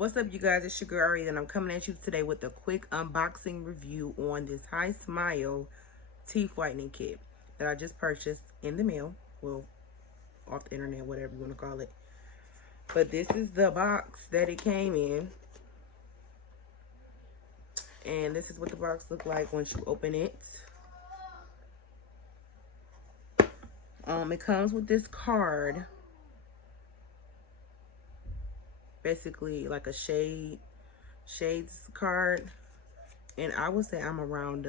What's up, you guys? It's your girl Ari, and I'm coming at you today with a quick unboxing review on this Hismile teeth whitening kit that I just purchased in the mail. Well, off the internet, whatever you want to call it. But this is the box that it came in. And this is what the box looks like once you open it. It comes with this card. Basically like a shades card, and I would say I'm around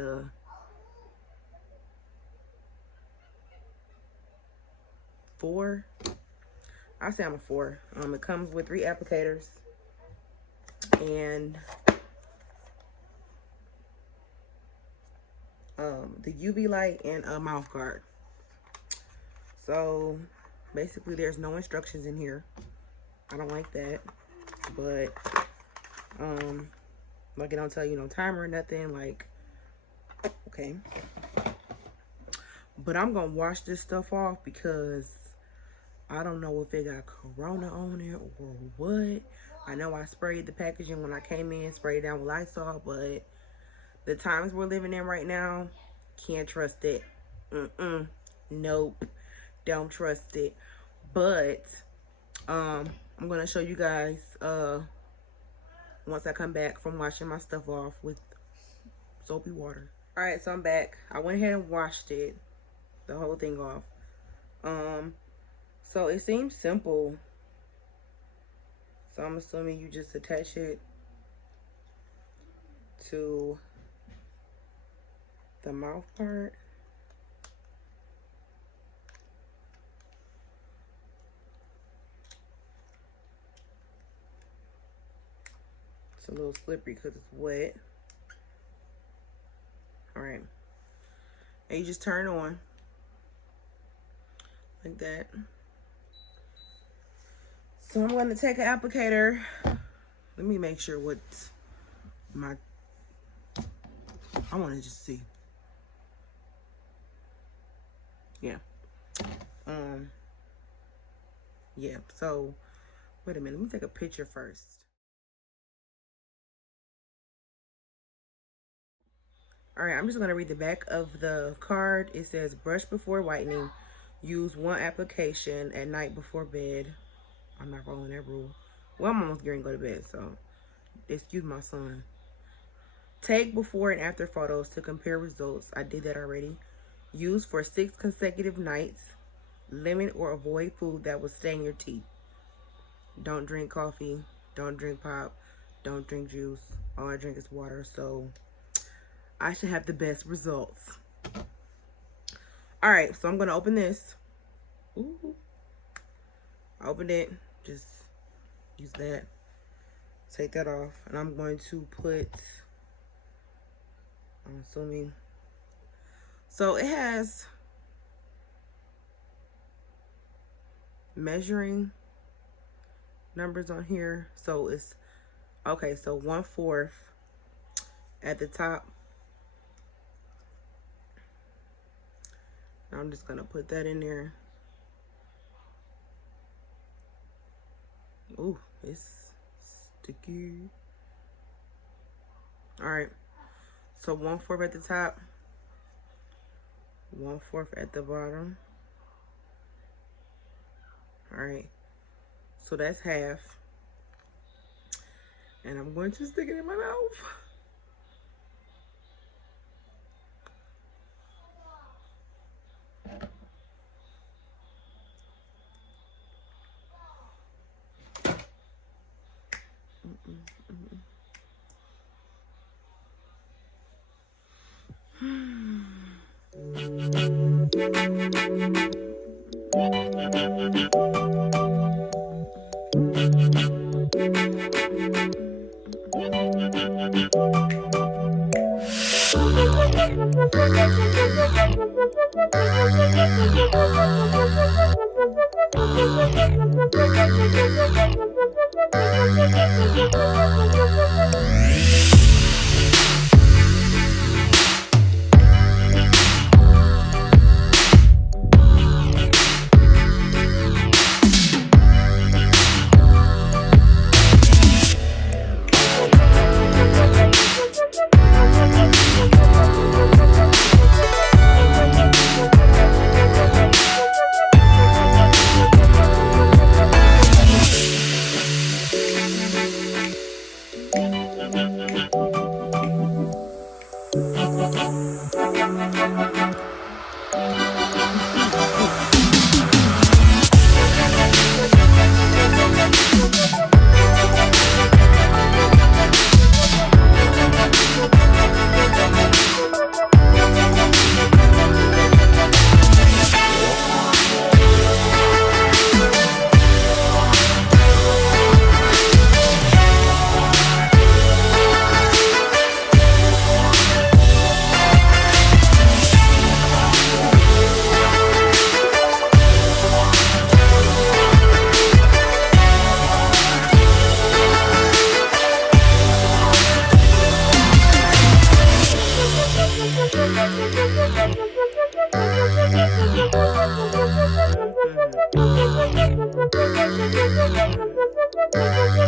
4. I say I'm a 4. It comes with 3 applicators and the UV light and a mouth guard. So basically there's no instructions in here. I don't like that. But like, it don't tell you no timer or nothing, like, okay. But I'm gonna wash this stuff off because I don't know if it got corona on it or what. I know I sprayed the packaging when I came in, sprayed it down with Lysol, but the times we're living in right now, can't trust it. Nope, don't trust it. But I'm gonna show you guys once I come back from washing my stuff off with soapy water. All right, so I'm back. I went ahead and washed it, the whole thing off. So it seems simple. So I'm assuming you just attach it to the mouth part. It's a little slippery because it's wet. All right, and you just turn it on like that. So I'm going to take an applicator. Let me make sure what my, I want to just see. Yeah. Yeah, so wait a minute, let me take a picture first. All right, I'm just gonna read the back of the card. It says, brush before whitening, use 1 application at night before bed. I'm not following that rule. Well, I'm almost getting to go to bed, so excuse my son. Take before and after photos to compare results. I did that already. Use for 6 consecutive nights. Limit or avoid food that will stain your teeth. Don't drink coffee, don't drink pop, don't drink juice. All I drink is water, so I should have the best results. All right, so I'm gonna open this. Ooh. I opened it, just use that. Take that off, and I'm going to put, I'm assuming, so it has measuring numbers on here. So it's, okay, so 1/4 at the top. I'm just gonna put that in there. Ooh, it's sticky. All right, so 1/4 at the top, 1/4 at the bottom. All right, so that's half. And I'm going to stick it in my mouth.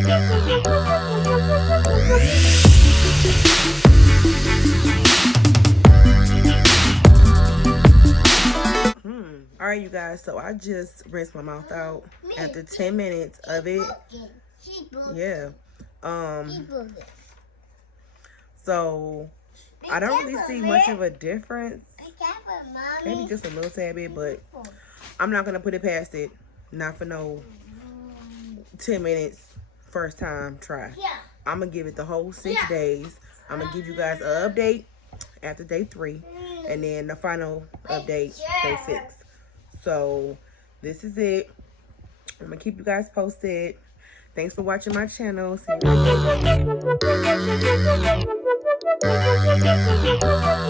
All right, you guys, so I just rinsed my mouth out after 10 minutes of it. Yeah. So I don't really see much of a difference. Maybe just a little tad bit, but I'm not gonna put it past it. Not for no 10 minutes first time try. I'm gonna give it the whole 6 days. I'm gonna give you guys an update after day 3, and then the final update day 6. So this is it. I'm gonna keep you guys posted. Thanks for watching my channel. See you next time.